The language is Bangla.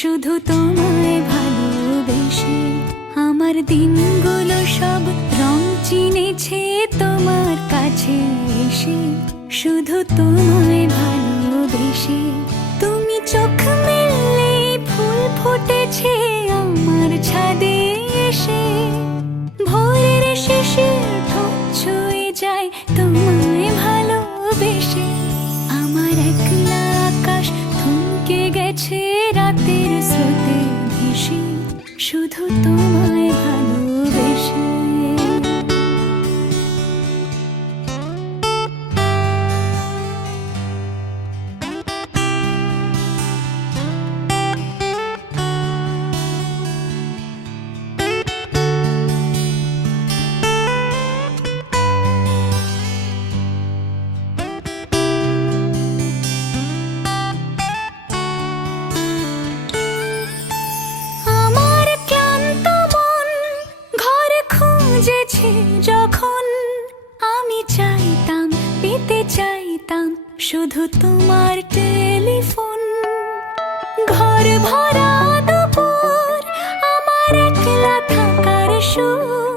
শুধু তোমায় ভালোবেসে। আমার দিনগুলো সব রং চিনেছে তোমার কাছে এসে, শুধু তোমায় ভালোবেসে। তুমি চোখ মেললে ফুল ফুটেছে আমার ছাদে এসে, ভোরের শিশির ঠোঁট ছুঁয়ে যায় তোমায় ভালোবেসে। আমার একলা আকাশ থমকে গেছে রাতের স্রোতে ভেসে, শুধু তোমায় ভালোবেসে। যখন আমি চাইতাম, পেতে চাইতাম শুধু তোমার টেলিফোন। ঘর ভরা দুপুর, আমার একলা থাকার সুর।